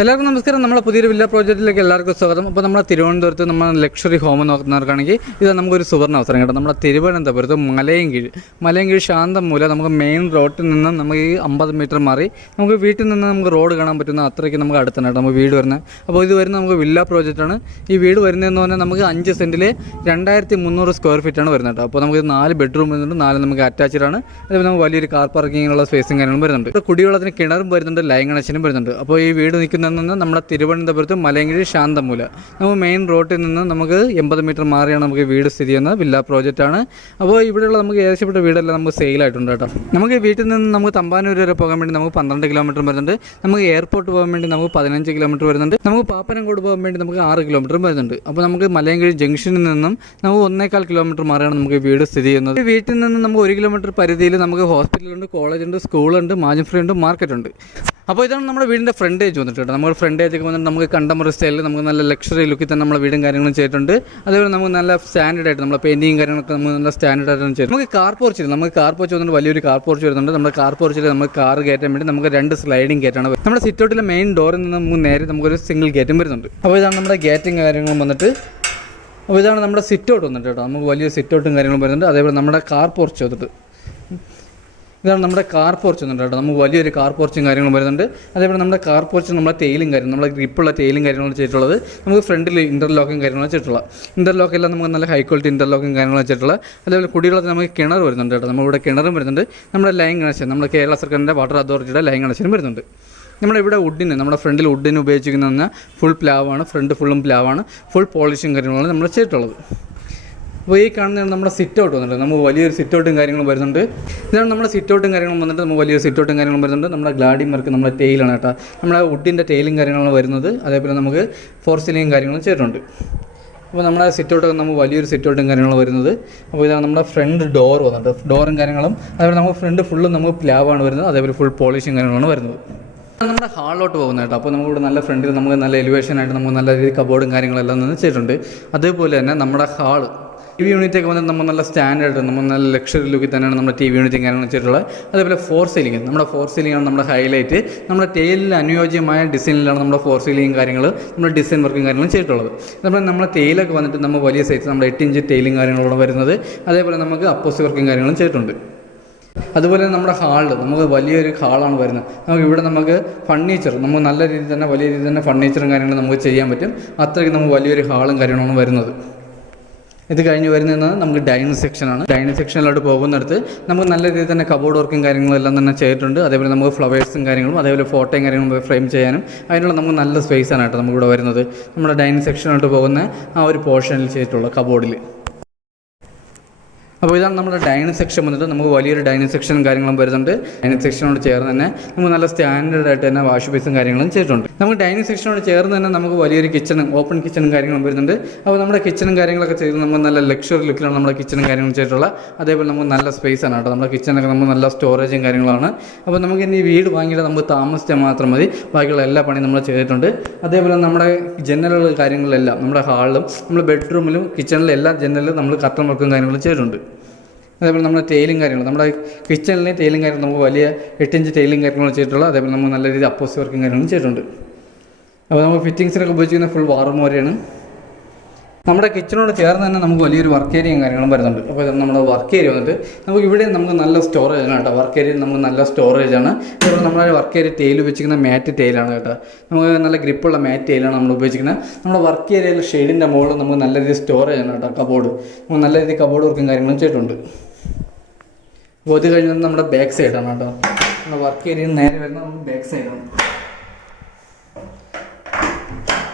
എല്ലാവർക്കും നമസ്കാരം. നമ്മുടെ പുതിയൊരു വില്ല പ്രോജക്റ്റിലേക്ക് എല്ലാവർക്കും സ്വാഗതം. അപ്പോൾ നമ്മുടെ തിരുവനന്തപുരത്ത് നമ്മൾ ലക്ഷറി ഹോം നോക്കുന്നവർക്കാണെങ്കിൽ ഇത് നമുക്കൊരു സുവർണ്ണ അവസരം കേട്ടോ. നമ്മുടെ തിരുവനന്തപുരത്ത് മലയൻകീഴ് ശാന്തമൂല നമുക്ക് മെയിൻ റോഡിൽ നിന്നും നമുക്ക് ഈ 50 മീറ്റർ മാറി നമുക്ക് വീട്ടിൽ നിന്ന് നമുക്ക് റോഡ് കാണാൻ പറ്റുന്ന അത്രയ്ക്ക് നമുക്ക് അടുത്താണ് കേട്ടോ നമുക്ക് വീട് വരുന്നത്. അപ്പോൾ ഇത് വരുന്നത് നമുക്ക് വില്ല പ്രോജക്റ്റാണ്. ഈ വീട് വരുന്നതെന്ന് പറഞ്ഞാൽ നമുക്ക് 5 സെൻറ്റിൽ 2300 സ്ക്വയർ ഫീറ്റാണ് വരുന്നത് കേട്ടോ. അപ്പോൾ നമുക്ക് 4 ബെഡ്റൂം വരുന്നുണ്ട്, 4 നമുക്ക് അറ്റാച്ച്ഡ് ആണ്. അതുപോലെ നമുക്ക് വലിയൊരു കാർ പാർക്കിങ്ങിനുള്ള സ്പേസും കാര്യങ്ങളും വരുന്നുണ്ട്. കുടിവെള്ളത്തിന് കിണറും വരുന്നുണ്ട്, ലൈൻ കണക്ഷനും വരുന്നുണ്ട്. അപ്പോൾ ഈ വീട് നിൽക്കുന്ന നമ്മുടെ തിരുവനന്തപുരത്ത് മലയൻകീഴ് ശാന്തമൂല നമുക്ക് മെയിൻ റോഡിൽ നിന്ന് നമുക്ക് 80 മീറ്റർ മാറിയാണ് നമുക്ക് വീട് സ്ഥിതി ചെയ്യുന്നത്. വില്ല പ്രോജക്റ്റാണ്. അപ്പോൾ ഇവിടെയുള്ള നമുക്ക് ഏകദേശപ്പെട്ട വീടെല്ലാം നമുക്ക് സെയിലായിട്ടുണ്ട് കേട്ടോ. നമുക്ക് വീട്ടിൽ നിന്ന് നമുക്ക് തമ്പാനൂർ വരെ പോകാൻ വേണ്ടി നമുക്ക് 12 കിലോമീറ്റർ വരുന്നുണ്ട്. നമുക്ക് എയർപോർട്ട് പോകാൻ വേണ്ടി നമുക്ക് 15 കിലോമീറ്റർ വരുന്നുണ്ട്. നമുക്ക് പാപ്പനംകോട് പോകാൻ വേണ്ടി നമുക്ക് 6 കിലോമീറ്റർ വരുന്നുണ്ട്. അപ്പോൾ നമുക്ക് മലയൻകീഴ് ജംഗ്ഷനിൽ നിന്നും നമുക്ക് 1.25 കിലോമീറ്റർ മാറിയാണ് നമുക്ക് വീട് സ്ഥിതി ചെയ്യുന്നത്. വീട്ടിൽ നിന്ന് നമുക്ക് 1 കിലോമീറ്റർ പരിധിയിൽ നമുക്ക് ഹോസ്പിറ്റലുണ്ട്, കോളേജുണ്ട്, സ്കൂളുണ്ട്, മാജിൻ ഫ്രീ ഉണ്ട്, മാർക്കറ്റുണ്ട്. അപ്പോൾ ഇതാണ് നമ്മുടെ വീടിൻ്റെ ഫ്രണ്ടേജ് വന്നിട്ട് കേട്ടോ. നമ്മുടെ ഫ്രണ്ടേജൊക്കെ വന്നിട്ട് നമുക്ക് കണ്ടംപററി സ്റ്റൈലിൽ നമുക്ക് നല്ല ലക്ഷറി ലുക്കിൽ തന്നെ നമ്മുടെ വീടും കാര്യങ്ങളും ചെയ്തിട്ടുണ്ട്. അതേപോലെ നമുക്ക് നല്ല സ്റ്റാൻഡേർഡ് ആയിട്ട് നമ്മുടെ പെയിൻറ്റിങ് കാര്യങ്ങളൊക്കെ നമുക്ക് നല്ല സ്റ്റാൻഡേർഡ് ആയിട്ടാണ് ചെയ്തത്. നമുക്ക് കാർ പോർച്ച് വന്നിട്ട് വലിയൊരു കാർ പോർച്ച് വരുന്നുണ്ട്. നമ്മുടെ കാർ പോർച്ചിൽ നമുക്ക് കാർ കയറ്റാൻ വേണ്ടി നമുക്ക് 2 സ്ലൈഡിങ് ഗേറ്റാണ്. നമ്മുടെ സിറ്റൗട്ടിലെ മെയിൻ ഡോറിൽ നിന്ന് നമുക്ക് നേരെ നമുക്കൊരു സിംഗിൾ ഗേറ്റും വരുന്നുണ്ട്. അപ്പോൾ ഇതാണ് നമ്മുടെ ഗേറ്റും കാര്യങ്ങളും വന്നിട്ട്. അപ്പോൾ ഇതാണ് നമ്മുടെ സിറ്റൗട്ട് വന്നിട്ട് കേട്ടോ. നമുക്ക് വലിയൊരു സിറ്റൗട്ടും കാര്യങ്ങളും വരുന്നുണ്ട്. അതേപോലെ നമ്മുടെ കാർ പോർച്ച് വന്നിട്ട് ഇതാണ് നമ്മുടെ കാർ പോർച്ച് വന്നിട്ട് കേട്ടോ. നമുക്ക് വലിയൊരു കാർ പോർച്ചും കാര്യങ്ങളും വരുന്നുണ്ട്. അതേപോലെ നമ്മുടെ കാർ പോർച്ച് നമ്മുടെ ടെയിലും കാര്യങ്ങളും നമ്മുടെ ഗ്രിപ്പുള്ള ടെയിലും കാര്യങ്ങളും ചെയ്തിട്ടുള്ളത്. നമുക്ക് ഫ്രണ്ടിൽ ഇൻ്റർലോക്കും കാര്യങ്ങളും ചെയ്തിട്ടുള്ളത്. ഇൻ്റർലോക്കെല്ലാം നമുക്ക് നല്ല ഹൈ ക്വാളിറ്റി ഇൻ്റർലോക്കും കാര്യങ്ങളും വെച്ചിട്ടുള്ളത്. അതേപോലെ കുടിവെള്ളത്തിൽ നമുക്ക് കിണർ വരുന്നുണ്ട് കേട്ടോ. നമ്മളിവിടെ കിണറും വരുന്നുണ്ട്. നമ്മുടെ ലൈൻ കണക്ഷൻ നമ്മുടെ കേരള സർക്കാരിൻ്റെ വാട്ടർ അതോറിറ്റിയുടെ ലൈൻ കണക്ഷനും വരുന്നുണ്ട്. നമ്മുടെ ഇവിടെ നമ്മുടെ ഫ്രണ്ടിൽ വുഡിന് ഉപയോഗിച്ചിരിക്കുന്ന ഫുൾ പ്ലാവാണ്. ഫ്രണ്ട് ഫുള്ളും പ്ലാവാണ്. ഫുൾ പോളിഷും കാര്യങ്ങളാണ് നമ്മൾ ചെയ്തിട്ടുള്ളത്. അപ്പോൾ ഈ കാണുന്നതാണ് നമ്മുടെ സിറ്റ് ഔട്ട് വന്നിട്ട് നമുക്ക് വലിയൊരു സിറ്റ് ഔട്ടും കാര്യങ്ങളും വരുന്നുണ്ട്. ഇതാണ് നമ്മുടെ സിറ്റ് ഔട്ടും കാര്യങ്ങളും വന്നിട്ട് നമുക്ക് വലിയൊരു സിറ്റ് ഔട്ടും കാര്യങ്ങളും വരുന്നുണ്ട്. നമ്മുടെ ഗ്ലാഡി വർക്ക് നമ്മുടെ ടെയിലാണ് കേട്ടോ. നമ്മുടെ വുഡിൻ്റെ ടെയിലും കാര്യങ്ങളാണ് വരുന്നത്. അതേപോലെ നമുക്ക് ഫോർ സീലിംഗും കാര്യങ്ങളും ചെയ്തിട്ടുണ്ട്. അപ്പോൾ നമ്മുടെ സിറ്റ് ഔട്ടൊക്കെ നമുക്ക് വലിയൊരു സിറ്റ് ഔട്ടും കാര്യങ്ങളും വരുന്നത്. അപ്പോൾ ഇതാണ് നമ്മുടെ ഫ്രണ്ട് ഡോർ വന്നിട്ട് ഡോറും കാര്യങ്ങളും. അതേപോലെ നമുക്ക് ഫ്രണ്ട് ഫുള്ളും നമുക്ക് പ്ലാവാണ് വരുന്നത്. അതേപോലെ ഫുൾ പോളിഷും കാര്യങ്ങളാണ് വരുന്നത്. നമ്മുടെ ഹാളിലോട്ട് പോകുന്നത് കേട്ടോ. അപ്പോൾ നമുക്കിവിടെ നല്ല ഫ്രണ്ടിൽ നമുക്ക് നല്ല എലിവേഷനായിട്ട് നമുക്ക് നല്ല രീതിയിൽ കബോർഡും കാര്യങ്ങളെല്ലാം നിന്ന് ചെയ്തിട്ടുണ്ട്. അതേപോലെ തന്നെ നമ്മുടെ ഹാള് TV യൂണിറ്റൊക്കെ വന്നിട്ട് നമ്മൾ നല്ല സ്റ്റാൻഡേർഡ് നമ്മൾ നല്ല ലക്ഷറി ലുക്കിൽ തന്നെയാണ് നമ്മുടെ TV യൂണിറ്റും കാര്യങ്ങളും ചെയ്തിട്ടുള്ളത്. അതേപോലെ ഫോർ സീലിംഗ് നമ്മുടെ ഫോർ സീലിംഗാണ് നമ്മുടെ ഹൈലൈറ്റ്. നമ്മുടെ ടെയിലിന് അനുയോജ്യമായ ഡിസൈനിലാണ് നമ്മുടെ ഫോർ സീലിംഗ് കാര്യങ്ങൾ നമ്മുടെ ഡിസൈൻ വർക്കും കാര്യങ്ങളും ചെയ്തിട്ടുള്ളത്. അതേപോലെ നമ്മുടെ ടെയിലൊക്കെ വന്നിട്ട് നമ്മൾ വലിയ സൈസ് നമ്മുടെ 8 ഇഞ്ച് ടെയിലും കാര്യങ്ങളാണ് വരുന്നത്. അതേപോലെ നമുക്ക് അപ്പോസി വർക്കും കാര്യങ്ങളും ചെയ്തിട്ടുണ്ട്. അതുപോലെ നമ്മുടെ ഹാളിൽ നമുക്ക് വലിയൊരു ഹാളാണ് വരുന്നത്. നമുക്ക് ഇവിടെ നമുക്ക് ഫർണിച്ചർ നമുക്ക് നല്ല രീതിയിൽ തന്നെ വലിയ രീതിയിൽ തന്നെ ഫർണിച്ചറും കാര്യങ്ങളും നമുക്ക് ചെയ്യാൻ പറ്റും. അത്രയ്ക്ക് നമുക്ക് വലിയൊരു ഹാളും കാര്യങ്ങളാണ് വരുന്നത്. ഇത് കഴിഞ്ഞ് വരുന്നത് നമുക്ക് ഡൈനിങ് സെക്ഷനാണ്. ഡൈനിങ് സെക്ഷനിലോട്ട് പോകുന്നിടത്ത് നമുക്ക് നല്ല രീതിയിൽ തന്നെ കബോർഡ് വർക്കും കാര്യങ്ങളും എല്ലാം തന്നെ ചെയ്തിട്ടുണ്ട്. അതേപോലെ നമുക്ക് ഫ്ലവേഴ്സും കാര്യങ്ങളും അതേപോലെ ഫോട്ടോയും കാര്യങ്ങളും ഫ്രെയിം ചെയ്യാനും അതിനുള്ള നമുക്ക് നല്ല സ്പേസാണ് കേട്ടോ നമുക്കിവിടെ വരുന്നത്. നമ്മുടെ ഡൈനിങ് സെക്ഷനിലോട്ട് പോകുന്ന ആ ഒരു പോർഷനിൽ ചെയ്തിട്ടുള്ള കബോർഡിൽ. അപ്പോൾ ഇതാണ് നമ്മുടെ ഡൈനിങ് സെക്ഷൻ വന്നിട്ട് നമുക്ക് വലിയൊരു ഡൈനിങ് സെക്ഷനും കാര്യങ്ങളും വരുന്നുണ്ട്. ഡൈനിങ് സെക്ഷനോട് ചേർന്ന് തന്നെ നമുക്ക് നല്ല സ്റ്റാൻഡേർഡ് ആയിട്ട് തന്നെ വാഷ് ബേസും കാര്യങ്ങളും ചെയ്തിട്ടുണ്ട്. നമുക്ക് ഡൈനിങ് സെക്ഷനോട് ചേർന്ന് തന്നെ നമുക്ക് വലിയൊരു കിച്ചണും ഓപ്പൺ കിച്ചണും കാര്യങ്ങളും വരുന്നുണ്ട്. അപ്പോൾ നമ്മുടെ കിച്ചണും കാര്യങ്ങളൊക്കെ ചെയ്ത് നമുക്ക് നല്ല ലക്ഷറി ലുക്കിലാണ് നമ്മുടെ കിച്ചണും കാര്യങ്ങളും ചെയ്തിട്ടുള്ളത്. അതേപോലെ നമുക്ക് നല്ല സ്പേസാണ് കേട്ടോ. നമ്മുടെ കിച്ചണൊക്കെ നമുക്ക് നല്ല സ്റ്റോറേജും കാര്യങ്ങളാണ്. അപ്പോൾ നമുക്ക് ഇനി വീട് വാങ്ങിയിട്ട് നമുക്ക് താമസിച്ചാൽ മാത്രം മതി. ബാക്കിയുള്ള എല്ലാ പണിയും നമ്മൾ ചെയ്തിട്ടുണ്ട്. അതേപോലെ നമ്മുടെ ജനലുകൾ കാര്യങ്ങളെല്ലാം നമ്മുടെ ഹാളിലും നമ്മുടെ ബെഡ്റൂമിലും കിച്ചണിലും എല്ലാ ജനലിലും നമ്മൾ കർട്ടൻ വർക്കും കാര്യങ്ങളും ചെയ്തിട്ടുണ്ട്. അതേപോലെ നമ്മുടെ ടെയിലും കാര്യങ്ങളും നമ്മുടെ കിച്ചണിലെയും ടെയിലും കാര്യങ്ങളും നമുക്ക് വലിയ 8 ഇഞ്ച് ടെയിലും കാര്യങ്ങളും ചെയ്തിട്ടുള്ളത്. അതേപോലെ നമുക്ക് നല്ല രീതിയിൽ അപ്പോസി വർക്കും കാര്യങ്ങളും ചെയ്തിട്ടുണ്ട്. അപ്പോൾ നമ്മൾ ഫിറ്റിങ്സിനൊക്കെ ഉപയോഗിക്കുന്ന ഫുൾ വാർമോരെയാണ്. നമ്മുടെ കിച്ചണോട് ചേർന്ന് തന്നെ നമുക്ക് വലിയൊരു വർക്ക് ഏരിയയും കാര്യങ്ങളും വരുന്നുണ്ട്. അപ്പോൾ നമ്മുടെ വർക്ക് ഏരിയ വന്നിട്ട് നമുക്ക് ഇവിടെ നമുക്ക് നല്ല സ്റ്റോറേജാണ് കേട്ടോ. വർക്ക് ഏരിയയിൽ നമുക്ക് നല്ല സ്റ്റോറേജാണ്. അതുപോലെ നമ്മുടെ വർക്ക് ഏരിയ ടെയിൽ ഉപയോഗിച്ചിരിക്കുന്ന മാറ്റ് ടെയിലാണ് കേട്ടോ. നമുക്ക് നല്ല ഗ്രിപ്പുള്ള മാറ്റ് ടെയിലാണ് നമ്മൾ ഉപയോഗിച്ചിരിക്കുന്നത്. നമ്മുടെ വർക്ക് ഏരിയയിൽ ഷെയ്ഡിൻ്റെ മുകളിൽ നമുക്ക് നല്ല രീതിയിൽ സ്റ്റോറേജാണ് കേട്ടോ. കബോർഡ് നമുക്ക് നല്ല രീതിയിൽ കബോർഡ് വർക്കും കാര്യങ്ങളും ചെയ്തിട്ടുണ്ട്. അപ്പോൾ ഇത് കഴിഞ്ഞാൽ നമ്മുടെ ബാക്ക് സൈഡാണ് കേട്ടോ. നമ്മുടെ വർക്ക് ഏരിയയിൽ നേരെ വരുന്നത് നമുക്ക് ബാക്ക് സൈഡാണ്.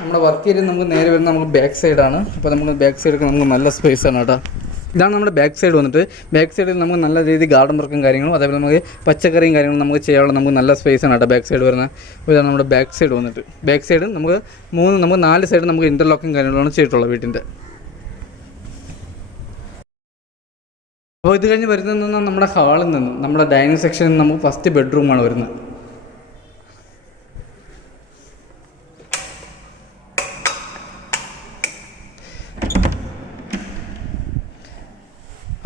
നമ്മുടെ വർക്ക് ഏരിയ നമുക്ക് നേരെ വരുന്നത് നമുക്ക് ബാക്ക് സൈഡാണ്. അപ്പോൾ നമുക്ക് ബാക്ക് സൈഡൊക്കെ നമുക്ക് നല്ല സ്പേസാണ് കേട്ടോ. ഇതാണ് നമ്മുടെ ബാക്ക് സൈഡ് വന്നിട്ട്. ബാക്ക് സൈഡിൽ നമുക്ക് നല്ല രീതിയിൽ ഗാർഡൻ വർക്കും കാര്യങ്ങളും അതേപോലെ നമുക്ക് പച്ചക്കറിയും കാര്യങ്ങളും നമുക്ക് ചെയ്യാനുള്ള നമുക്ക് നല്ല സ്പേസാണ് കേട്ടോ ബാക്ക് സൈഡ് വരുന്നത്. അപ്പോൾ ഇതാണ് നമ്മുടെ ബാക്ക് സൈഡ് വന്നിട്ട്. ബാക്ക് സൈഡ് നമുക്ക് 4 സൈഡ് നമുക്ക് ഇൻ്റർലോക്കും കാര്യങ്ങളാണ് ചെയ്തിട്ടുള്ളത് വീട്ടിൻ്റെ. അപ്പോൾ ഇത് കഴിഞ്ഞ് വരുന്നത് നമ്മുടെ ഹാളിൽ നിന്നും നമ്മുടെ ഡൈനിങ് സെക്ഷനിൽ നിന്ന് നമുക്ക് ഫസ്റ്റ് ബെഡ്റൂമാണ് വരുന്നത്.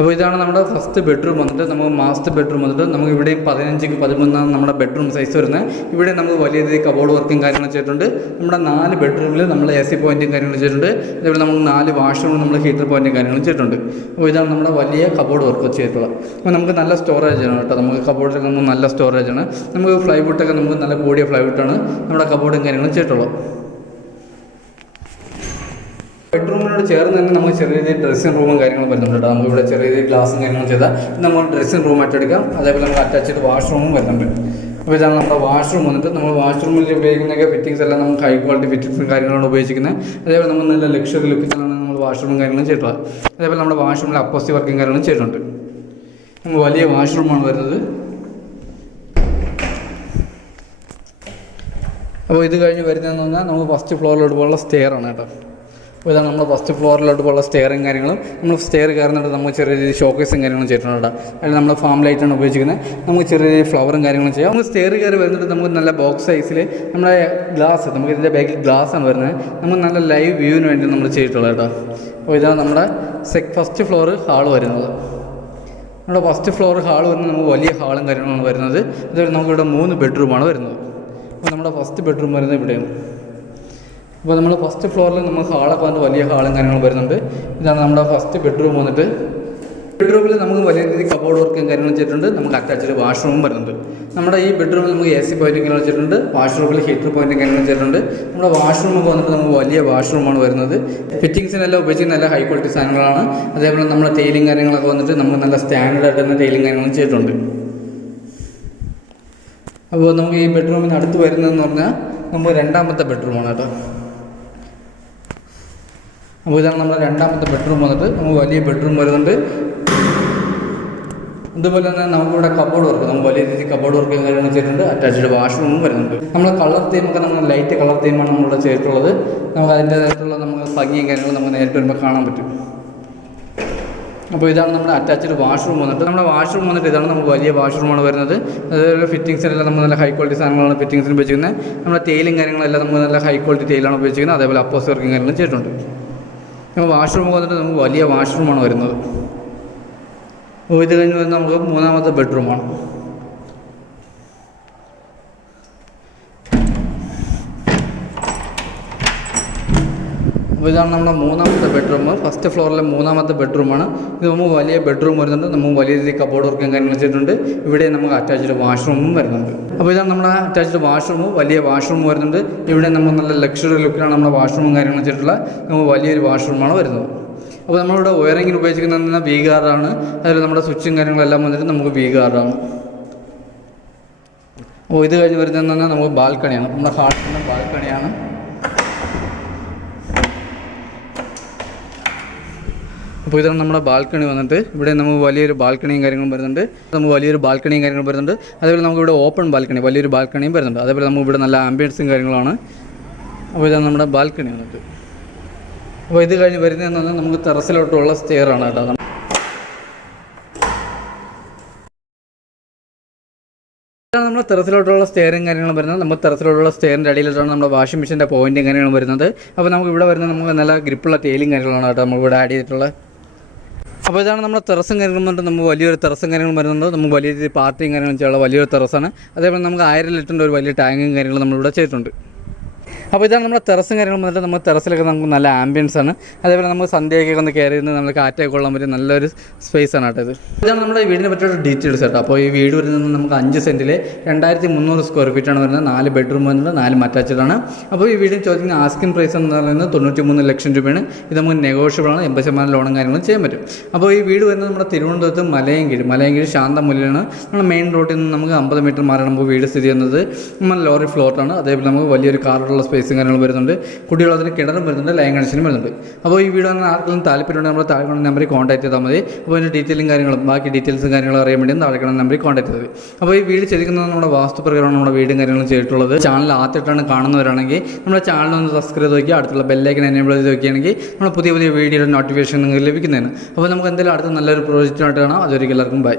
അപ്പോൾ ഇതാണ് നമ്മുടെ ഫസ്റ്റ് ബെഡ്റൂം വന്നിട്ട്. നമുക്ക് മാസ്റ്റർ ബെഡ്റൂം വന്നിട്ട് നമുക്ക് ഇവിടെയും 15ക്ക് 13 നമ്മുടെ ബെഡ്റൂം സൈസ് വരുന്നത്. ഇവിടെ നമുക്ക് വലിയ രീതിയിൽ കബോർഡ് വർക്കും കാര്യങ്ങളും ചെയ്തിട്ടുണ്ട്. നമ്മുടെ 4 ബെഡ്റൂമിൽ നമ്മൾ AC പോയിന്റും കാര്യങ്ങളും ചെയ്തിട്ടുണ്ട്. അതേപോലെ നമുക്ക് 4 വാഷ്റൂമിൽ നമ്മൾ ഹീറ്റർ പോയിന്റും കാര്യങ്ങളും ചെയ്തിട്ടുണ്ട്. അപ്പോൾ ഇതാണ് നമ്മുടെ വലിയ കബോർഡ് വർക്ക് ചെയ്തിട്ടുള്ളത്. അപ്പോൾ നമുക്ക് നല്ല സ്റ്റോറേജ് ആണ് കേട്ടോ. നമുക്ക് കബോർഡിലൊക്കെ നമുക്ക് നല്ല സ്റ്റോറേജ് ആണ്. നമുക്ക് ഫ്ലൈവുഡൊക്കെ നമുക്ക് നല്ല കൂടിയ ഫ്ലൈവുഡാണ് നമ്മുടെ കബോർഡും കാര്യങ്ങളും ചെയ്തിട്ടുള്ളത്. ബെഡ്റൂമിനോട് ചേർന്ന് തന്നെ നമുക്ക് ചെറിയ രീതിയിൽ ഡ്രസ്സിംഗ് റൂമും കാര്യങ്ങളും വരുന്നുണ്ട് കേട്ടോ. നമുക്കിവിടെ ചെറിയ രീതിയിൽ ഗ്ലാസും കാര്യങ്ങളും ചെയ്താൽ നമ്മൾ ഡ്രസ്സിംഗ് റൂമായിട്ട് എടുക്കാം. അതേപോലെ നമുക്ക് അറ്റാച്ച്ഡ് വാഷ്റൂമും വരുന്നുണ്ട്. അപ്പോൾ ഇതാണ് നമ്മുടെ വാഷ്റൂം വന്നിട്ട്. നമ്മൾ വാഷ്റൂമിൽ ഉപയോഗിക്കുന്ന ഫിറ്റിങ്സ് എല്ലാം നമുക്ക് ഹൈ ക്വാളിറ്റി ഫിറ്റിങ്സും കാര്യങ്ങളാണ് ഉപയോഗിക്കുന്നത്. അതേപോലെ നമ്മൾ നല്ല ലക്ഷറി ലുക്കിലാണ് നമ്മൾ വാഷ്റൂമും കാര്യങ്ങളും ചെയ്തിട്ടുള്ളത്. അതേപോലെ നമ്മുടെ വാഷ്റൂമിൽ അപ്പോസ്റ്റി വർക്കും കാര്യങ്ങളും ചെയ്തിട്ടുണ്ട്. നമ്മൾ വലിയ വാഷ്റൂമാണ് വരുന്നത്. അപ്പോൾ ഇത് കഴിഞ്ഞ് വരുന്നതെന്ന് പറഞ്ഞാൽ നമുക്ക് ഫസ്റ്റ് ഫ്ലോറിലോട്ട് പോലുള്ള സ്റ്റെയർ ആണ് കേട്ടോ. അപ്പോൾ ഇതാണ് നമ്മുടെ ഫസ്റ്റ് ഫ്ലോറിലോട്ട് പോലുള്ള സ്റ്റെയറും കാര്യങ്ങളും. നമ്മൾ സ്റ്റെയർ കയറുന്നിട്ട് നമുക്ക് ചെറിയ രീതിയിൽ ഷോക്കേസും കാര്യങ്ങളും ചെയ്തിട്ടുണ്ട്. അതിൽ നമ്മൾ ഫാം ലൈറ്റാണ് ഉപയോഗിച്ചിരിക്കുന്നത്. നമുക്ക് ചെറിയ രീതിയിൽ ഫ്ലവറും കാര്യങ്ങളും ചെയ്യാം. നമുക്ക് സ്റ്റെയർ കയറി വരുന്നിട്ട് നമുക്ക് നല്ല ബോക്സ് സൈസിൽ നമ്മുടെ ഗ്ലാസ്, നമുക്ക് ഇതിൻ്റെ ബാക്കിൽ ഗ്ലാസ്സാണ് വരുന്നത്. നമുക്ക് നല്ല ലൈവ് വ്യൂവിന് വേണ്ടി നമ്മൾ ചെയ്തിട്ടുള്ളത് കേട്ടോ. അപ്പോൾ ഇതാണ് നമ്മുടെ ഫസ്റ്റ് ഫ്ലോർ ഹാൾ വരുന്നത്. നമ്മുടെ ഫസ്റ്റ് ഫ്ലോർ ഹാൾ വരുന്നത് നമുക്ക് വലിയ ഹാളും കാര്യങ്ങളാണ് വരുന്നത്. അതുപോലെ നമുക്കിവിടെ 3 ബെഡ്റൂമാണ് വരുന്നത്. അപ്പോൾ നമ്മുടെ ഫസ്റ്റ് ബെഡ്റൂം വരുന്നത് ഇവിടെയാണ്. അപ്പോൾ നമ്മൾ ഫസ്റ്റ് ഫ്ലോറിൽ നമുക്ക് ഹാളൊക്കെ വന്നിട്ട് വലിയ ഹാളും കാര്യങ്ങളും വരുന്നുണ്ട്. ഇതാണ് നമ്മുടെ ഫസ്റ്റ് ബെഡ്റൂം വന്നിട്ട്. ബെഡ്റൂമിൽ നമുക്ക് വലിയ രീതിയിൽ കബോർഡ് വർക്കും കാര്യങ്ങളും ചെയ്തിട്ടുണ്ട്. നമുക്ക് അറ്റാച്ച്ഡ് വാഷ്റൂമും വരുന്നുണ്ട്. നമ്മുടെ ഈ ബെഡ്റൂമിൽ നമുക്ക് AC പോയിന്റും കാര്യങ്ങളും ചെയ്തിട്ടുണ്ട്. വാഷ്റൂമിൽ ഹീറ്റർ പോയിന്റും കാര്യങ്ങളും ചെയ്തിട്ടുണ്ട്. നമ്മുടെ വാഷ്റൂമൊക്കെ വന്നിട്ട് നമുക്ക് വലിയ വാഷ്റൂമാണ് വരുന്നത്. ഫിറ്റിങ്സിനെല്ലാം ഉപയോഗിക്കുന്ന നല്ല ഹൈ ക്വാളിറ്റി സാധനങ്ങളാണ്. അതേപോലെ നമ്മുടെ ടൈലും കാര്യങ്ങളൊക്കെ വന്നിട്ട് നമുക്ക് നല്ല സ്റ്റാൻഡേർഡ് ആയിട്ട് തന്നെ ടൈലും കാര്യങ്ങളും ചെയ്തിട്ടുണ്ട്. അപ്പോൾ നമുക്ക് ഈ ബെഡ്റൂമിന് അടുത്ത് വരുന്നതെന്ന് പറഞ്ഞാൽ നമുക്ക് 2ാമത്തെ ബെഡ്റൂമാണ് കേട്ടോ. അപ്പോൾ ഇതാണ് നമ്മുടെ 2ാമത്തെ ബെഡ്റൂം വന്നിട്ട്. നമുക്ക് വലിയ ബെഡ്റൂം വരുന്നുണ്ട്. അതുപോലെ തന്നെ നമുക്കിവിടെ കബോർഡ് വർക്ക്, നമുക്ക് വലിയ രീതിയിൽ കബോർഡ് വർക്ക് കാര്യങ്ങൾ ചെയ്തിട്ടുണ്ട്. അറ്റാച്ച്ഡ് വാഷ്റൂമും വരുന്നുണ്ട്. നമ്മൾ കളർ തീമൊക്കെ നമ്മൾ ലൈറ്റ് കളർ തീമാണ് നമ്മളിവിടെ ചെയ്തിട്ടുള്ളത്. നമുക്ക് അതിൻ്റേതായിട്ടുള്ള നമുക്ക് ഭംഗിയും കാര്യങ്ങളും നമുക്ക് നേരിട്ട് വരുമ്പോൾ കാണാൻ പറ്റും. അപ്പോൾ ഇതാണ് നമ്മുടെ അറ്റാച്ച്ഡ് വാഷ്റൂം വന്നിട്ട്. നമ്മുടെ വാഷ്റൂം വന്നിട്ട് ഇതാണ് നമുക്ക് വലിയ വാഷ്റൂമാണ് വരുന്നത്. അതുപോലെ ഫിറ്റിങ്സിനെല്ലാം നമ്മൾ നല്ല ഹൈ ക്വാളിറ്റി സാധനങ്ങളാണ് ഫിറ്റിങ്സിന് ഉപയോഗിക്കുന്നത്. നമ്മുടെ ടൈലും കാര്യങ്ങളെല്ലാം നമുക്ക് നല്ല ഹൈ ക്വാളിറ്റി ടൈലാണ് ഉപയോഗിക്കുന്നത്. അതേപോലെ അപ്പോസ് വർക്കും കാര്യങ്ങളും ചെയ്തിട്ടുണ്ട്. അപ്പോൾ വാഷ്റൂം വന്നിട്ട് നമുക്ക് വലിയ വാഷ്റൂമാണ് വരുന്നത്. അപ്പോൾ ഇത് കഴിഞ്ഞ് വരുന്നത് നമുക്ക് 3ാമത്തെ ബെഡ്റൂമാണ്. അപ്പോൾ ഇതാണ് നമ്മുടെ 3ാമത്തെ ബെഡ്റൂം. ഫസ്റ്റ് ഫ്ലോറിലെ 3ാമത്തെ ബെഡ്റൂമാണ്. ഇത് നമുക്ക് വലിയ ബെഡ്റൂം വരുന്നുണ്ട്. നമുക്ക് വലിയ രീതിയിൽ കബോർഡ് വർക്കും കാര്യങ്ങൾ ചെയ്തിട്ടുണ്ട്. ഇവിടെ നമുക്ക് അറ്റാച്ച്ഡ് വാഷ്റൂമും വരുന്നുണ്ട്. അപ്പോൾ ഇതാണ് നമ്മുടെ അറ്റാച്ച്ഡ് വാഷ്റൂമും വലിയ വാഷ്റൂം വരുന്നുണ്ട്. ഇവിടെ നമുക്ക് നല്ല ലക്ഷറി ലുക്കിലാണ് നമ്മുടെ വാഷ്റൂമും കാര്യങ്ങളും ചെയ്തിട്ടുള്ള നമുക്ക് വലിയൊരു വാഷ്റൂമാണ് വരുന്നത്. അപ്പോൾ നമ്മളിവിടെ വയറിങ്ങിന് ഉപയോഗിച്ചിരിക്കുന്നത് V ഗാർഡാണ്. അതിൽ നമ്മുടെ സ്വിച്ചും കാര്യങ്ങളെല്ലാം വന്നിട്ട് നമുക്ക് V ഗാർഡാണ്. അപ്പോൾ ഇത് കഴിഞ്ഞ് വരുന്നതെന്ന് പറഞ്ഞാൽ നമുക്ക് ബാൽക്കണിയാണ്. നമ്മുടെ ഹാളിൻ്റെ ബാൽക്കണിയാണ്. അപ്പോൾ ഇതാണ് നമ്മുടെ ബാൽക്കണി വന്നിട്ട്. ഇവിടെ നമുക്ക് വലിയൊരു ബാൽക്കണിയും കാര്യങ്ങളും വരുന്നുണ്ട്. അതേപോലെ നമുക്ക് ഇവിടെ ഓപ്പൺ ബാൽക്കണി, വലിയൊരു ബാൽക്കണിയും വരുന്നുണ്ട്. അതേപോലെ നമുക്ക് ഇവിടെ നല്ല ആംബിയൻസും കാര്യങ്ങളാണ്. അപ്പോൾ ഇതാണ് നമ്മുടെ ബാൽക്കണി വന്നിട്ട്. അപ്പോൾ ഇത് കഴിഞ്ഞ് വരുന്നതെന്ന് പറഞ്ഞാൽ നമുക്ക് ടെറസിലോട്ടുള്ള സ്റ്റെയറാണ് കേട്ടോ. ഇതാണ് നമ്മുടെ ടെറസിലോട്ടുള്ള സ്റ്റെയറും കാര്യങ്ങളും വരുന്നത്. നമ്മൾ ടെറസിലോട്ടുള്ള സ്റ്റെയറിൻ്റെ അടിയിലോട്ടാണ് നമ്മുടെ വാഷിംഗ് മെഷീൻ്റെ പോയിൻറ്റും കാര്യങ്ങളും വരുന്നത്. അപ്പോൾ നമുക്ക് ഇവിടെ വരുന്നത് നമുക്ക് നല്ല ഗ്രിപ്പുള്ള ടൈലും കാര്യങ്ങളാണ് കേട്ടോ നമുക്ക് ഇവിടെ ആഡ് ചെയ്തിട്ടുള്ളത്. അപ്പോൾ ഇതാണ് നമ്മുടെ ടെറസും കാര്യങ്ങളും വന്നിട്ട് നമുക്ക് വലിയൊരു ടെറസും കാര്യങ്ങളും വരുന്നുണ്ട്. നമുക്ക് വലിയ രീതിയിൽ പാർട്ടിയും കാര്യങ്ങളും ചെയ്യാനുള്ള വലിയൊരു ടെറസാണ്. അതേപോലെ നമുക്ക് 1000 ലിറ്ററിൻ്റെ ഒരു വലിയ ടാങ്കും കാര്യങ്ങളും നമ്മളിവിടെ ചെയ്തിട്ടുണ്ട്. അപ്പോൾ ഇതാണ് നമ്മുടെ ടെറസും കാര്യങ്ങളും വന്നിട്ട് നമുക്ക് ടെറസിലൊക്കെ നമുക്ക് നല്ല ആംബിയൻസ് ആണ്. അതേപോലെ നമുക്ക് സന്ധ്യയൊക്കെ ഒന്ന് കയറി ഇരുന്ന് നമ്മൾ കാറ്റൊക്കെ കൊള്ളാൻ പറ്റിയ നല്ലൊരു സ്പേസ് ആണ് കേട്ടോ ഇത്. ഇതാണ് നമ്മുടെ വീടിനെ പറ്റിയുള്ള ഡീറ്റെയിൽസ് കേട്ടോ. അപ്പോൾ ഈ വീട് വരുന്നത് നമുക്ക് 5 സെൻറ്റിൽ 2300 സ്ക്വയർ ഫീറ്റാണ് വരുന്നത്. 4 ബെഡ്റൂം വരുന്നത്, 4 അറ്റാച്ച്ഡ് ആണ്. അപ്പോൾ ഈ വീടിന് ചോദിക്കുന്ന ആസ്കിംഗ് പ്രൈസ് എന്ന് പറയുന്നത് 93 ലക്ഷം രൂപയാണ്. ഇത് നമുക്ക് നെഗോഷ്യബിളാണ്. 80% ലോണും കാര്യങ്ങളും ചെയ്യാൻ പറ്റും. അപ്പോൾ ഈ വീട് വരുന്നത് നമ്മുടെ തിരുവനന്തപുരത്ത് മലയൻകീഴ് ശാന്തമൂലയിലാണ്. നമ്മുടെ മെയിൻ റോഡിൽ നിന്ന് നമുക്ക് 50 മീറ്റർ മാറി നമുക്ക് വീട് സ്ഥിതി ചെയ്യുന്നത്. നമ്മൾ ലോറി ഫ്ലോട്ടാണ്. അതേപോലെ നമുക്ക് വലിയൊരു കാറുള്ള സ്പേസും കാര്യങ്ങളും വരുന്നുണ്ട്. കുടിവെള്ളത്തിന് കിണറും വരുന്നുണ്ട്, ലൈൻ കണക്ഷനും വരുന്നുണ്ട്. അപ്പോൾ ഈ വീഡിയോ ആർക്കെങ്കിലും താല്പര്യമുണ്ടെങ്കിൽ നമ്മുടെ താഴെ നമ്പറിൽ കോൺടാക്ട് ചെയ്താൽ മതി. അപ്പോൾ അതിൻ്റെ ഡീറ്റെയിലും കാര്യങ്ങളും ബാക്കി ഡീറ്റെയിൽസും കാര്യങ്ങളും അറിയാൻ വേണ്ടി താഴെ നമ്പറിൽ കോൺടാക്ട് ചെയ്തത്. അപ്പോൾ ഈ വീട് ചെയ്തിരിക്കുന്നത് നമ്മുടെ വാസ്തുപ്രകാരമാണ് നമ്മുടെ വീടും കാര്യങ്ങളും ചെയ്തിട്ടുള്ളത്. ചാനൽ ആദ്യമായിട്ടാണ് കാണുന്നവരാണെങ്കിൽ നമ്മുടെ ചാനൽ ഒന്ന് സബ്സ്ക്രൈബ് ചെയ്ത് നോക്കി അടുത്തുള്ള ബെല്ലൈക്കൻ എനേബിൾ ചെയ്ത് നോക്കിയാണെങ്കിൽ നമ്മുടെ പുതിയ വീഡിയോയുടെ നോട്ടിഫിക്കേഷൻ നിങ്ങൾക്ക് ലഭിക്കുന്നതാണ്. അപ്പോൾ നമുക്ക് എന്തെങ്കിലും അടുത്ത നല്ലൊരു പ്രോജക്റ്റുമായിട്ട് കാണാം. അതൊരിക്കലും എല്ലാവർക്കും ബൈ.